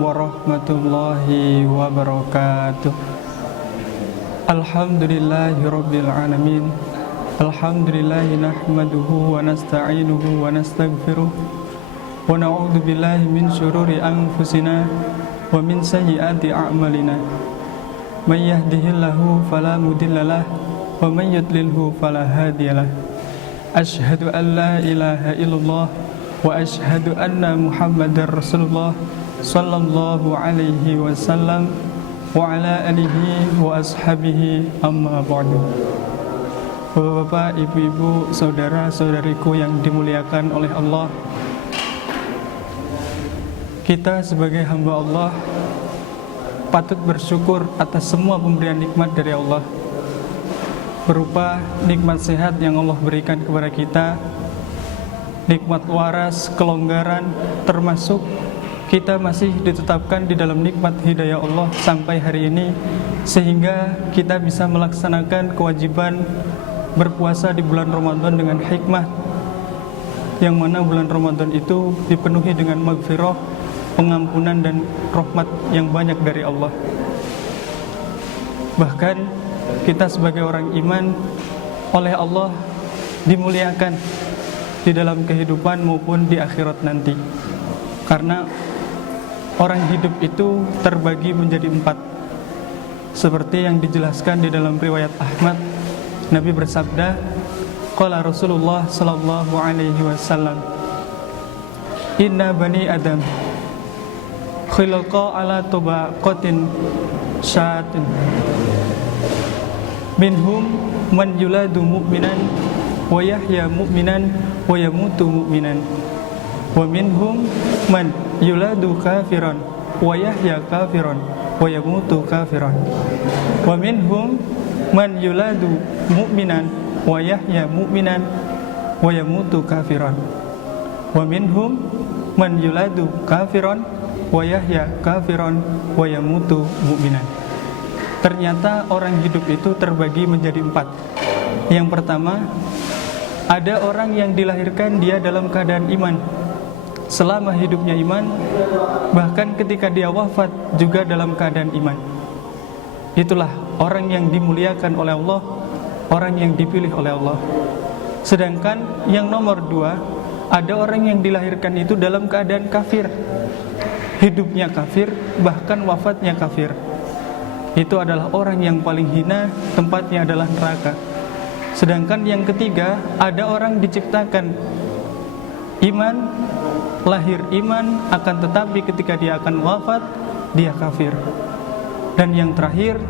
warahmatullahi wabarakatuh. Alhamdulillahi rabbil alamin. Alhamdulillahi nahmaduhu wa nasta'inuhu wa nastaghfiruh wa na'udzu billahi min syururi anfusina wa min sayyiati a'malina. May yahdihillahu fala mudhillalah wa may yudlilhu fala hadiyalah. Asyhadu an la ilaha illallah wa asyhadu anna Muhammadar Rasulullah sallallahu alaihi wasallam wa ala alihi wa ashabihi amma ba'du. Bapak-bapak, ibu-ibu, saudara-saudariku yang dimuliakan oleh Allah, kita sebagai hamba Allah patut bersyukur atas semua pemberian nikmat dari Allah, berupa nikmat sehat yang Allah berikan kepada kita, nikmat waras, kelonggaran, termasuk kita masih ditetapkan di dalam nikmat hidayah Allah sampai hari ini, sehingga kita bisa melaksanakan kewajiban berpuasa di bulan Ramadan dengan hikmah, yang mana bulan Ramadan itu dipenuhi dengan maghfirah, pengampunan dan rahmat yang banyak dari Allah. Bahkan kita sebagai orang iman oleh Allah dimuliakan di dalam kehidupan maupun di akhirat nanti. Karena orang hidup itu terbagi menjadi 4. Seperti yang dijelaskan di dalam riwayat Ahmad, Nabi bersabda, qala Rasulullah sallallahu alaihi wasallam, inna bani Adam khilqa ala tabaqatin syatin minhum man yuladu mu'minan wa yahya mu'minan wa yamutu mu'minan wa minhum man yuladu kafiran wa yahya kafiran wa yamutu kafiran wa minhum man yuladu mu'minan wa yahya mu'minan wa yamutu kafiran wa minhum man yuladu kafiran wa yahya kafiran wa yamutu mu'minan. Ternyata orang hidup itu terbagi menjadi 4. Yang pertama, ada orang yang dilahirkan dia dalam keadaan iman, selama hidupnya iman, bahkan ketika dia wafat juga dalam keadaan iman. Itulah orang yang dimuliakan oleh Allah, orang yang dipilih oleh Allah. Sedangkan yang nomor 2, ada orang yang dilahirkan itu dalam keadaan kafir, hidupnya kafir, bahkan wafatnya kafir. Itu adalah orang yang paling hina, tempatnya adalah neraka. Sedangkan yang ketiga, ada orang diciptakan iman, lahir iman, akan tetapi ketika dia akan wafat, dia kafir. Dan yang terakhir,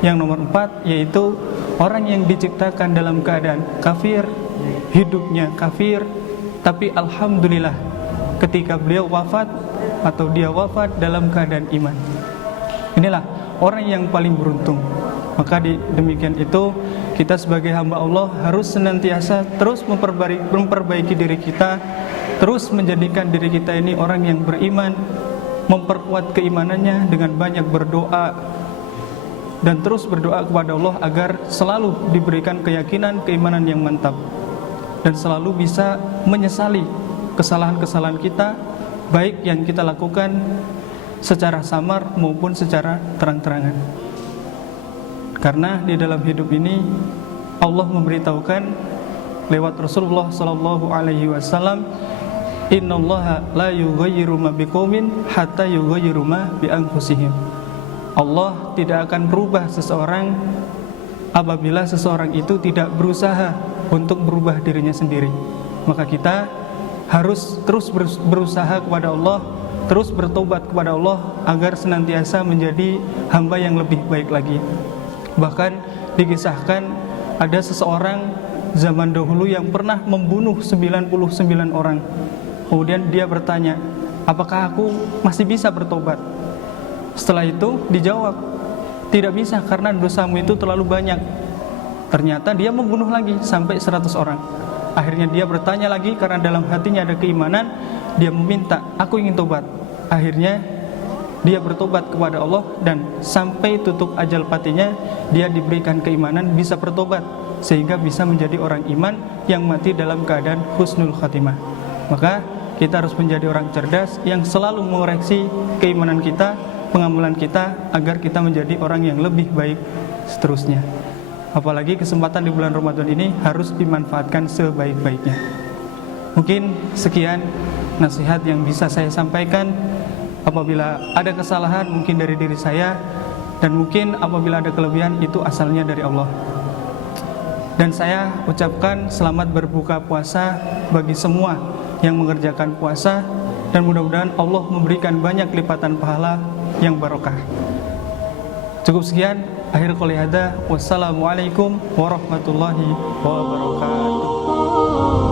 yang nomor 4, yaitu orang yang diciptakan dalam keadaan kafir, hidupnya kafir, tapi alhamdulillah ketika beliau wafat atau dia wafat dalam keadaan iman. Inilah orang yang paling beruntung. Maka demikian itu, kita sebagai hamba Allah harus senantiasa terus memperbaiki diri kita, terus menjadikan diri kita ini orang yang beriman, memperkuat keimanannya dengan banyak berdoa, dan terus berdoa kepada Allah agar selalu diberikan keyakinan, keimanan yang mantap, dan selalu bisa menyesali kesalahan-kesalahan kita, baik yang kita lakukan secara samar maupun secara terang-terangan. Karena di dalam hidup ini Allah memberitahukan lewat Rasulullah sallallahu alaihi wasallam, innallaha la yughayyiru ma biqaumin hatta yughayyiru ma bi anfusihim. Allah tidak akan berubah seseorang apabila seseorang itu tidak berusaha untuk berubah dirinya sendiri. Maka kita harus terus berusaha kepada Allah, terus bertobat kepada Allah agar senantiasa menjadi hamba yang lebih baik lagi. Bahkan dikisahkan ada seseorang zaman dahulu yang pernah membunuh 99 orang. Kemudian dia bertanya, apakah aku masih bisa bertobat? Setelah itu dijawab, tidak bisa karena dosamu itu terlalu banyak. Ternyata dia membunuh lagi sampai 100 orang. Akhirnya dia bertanya lagi karena dalam hatinya ada keimanan, dia meminta, aku ingin tobat. Akhirnya dia bertobat kepada Allah, dan sampai tutup ajal patinya dia diberikan keimanan, bisa bertobat, sehingga bisa menjadi orang iman yang mati dalam keadaan husnul khatimah. Maka kita harus menjadi orang cerdas yang selalu mengoreksi keimanan kita, pengamalan kita, agar kita menjadi orang yang lebih baik seterusnya. Apalagi kesempatan di bulan Ramadan ini harus dimanfaatkan sebaik-baiknya. Mungkin sekian nasihat yang bisa saya sampaikan. Apabila ada kesalahan mungkin dari diri saya, dan mungkin apabila ada kelebihan itu asalnya dari Allah. Dan saya ucapkan selamat berbuka puasa bagi semua yang mengerjakan puasa, dan mudah-mudahan Allah memberikan banyak lipatan pahala yang barokah. Cukup sekian, akhir qouli hadza, wassalamualaikum warahmatullahi wabarakatuh.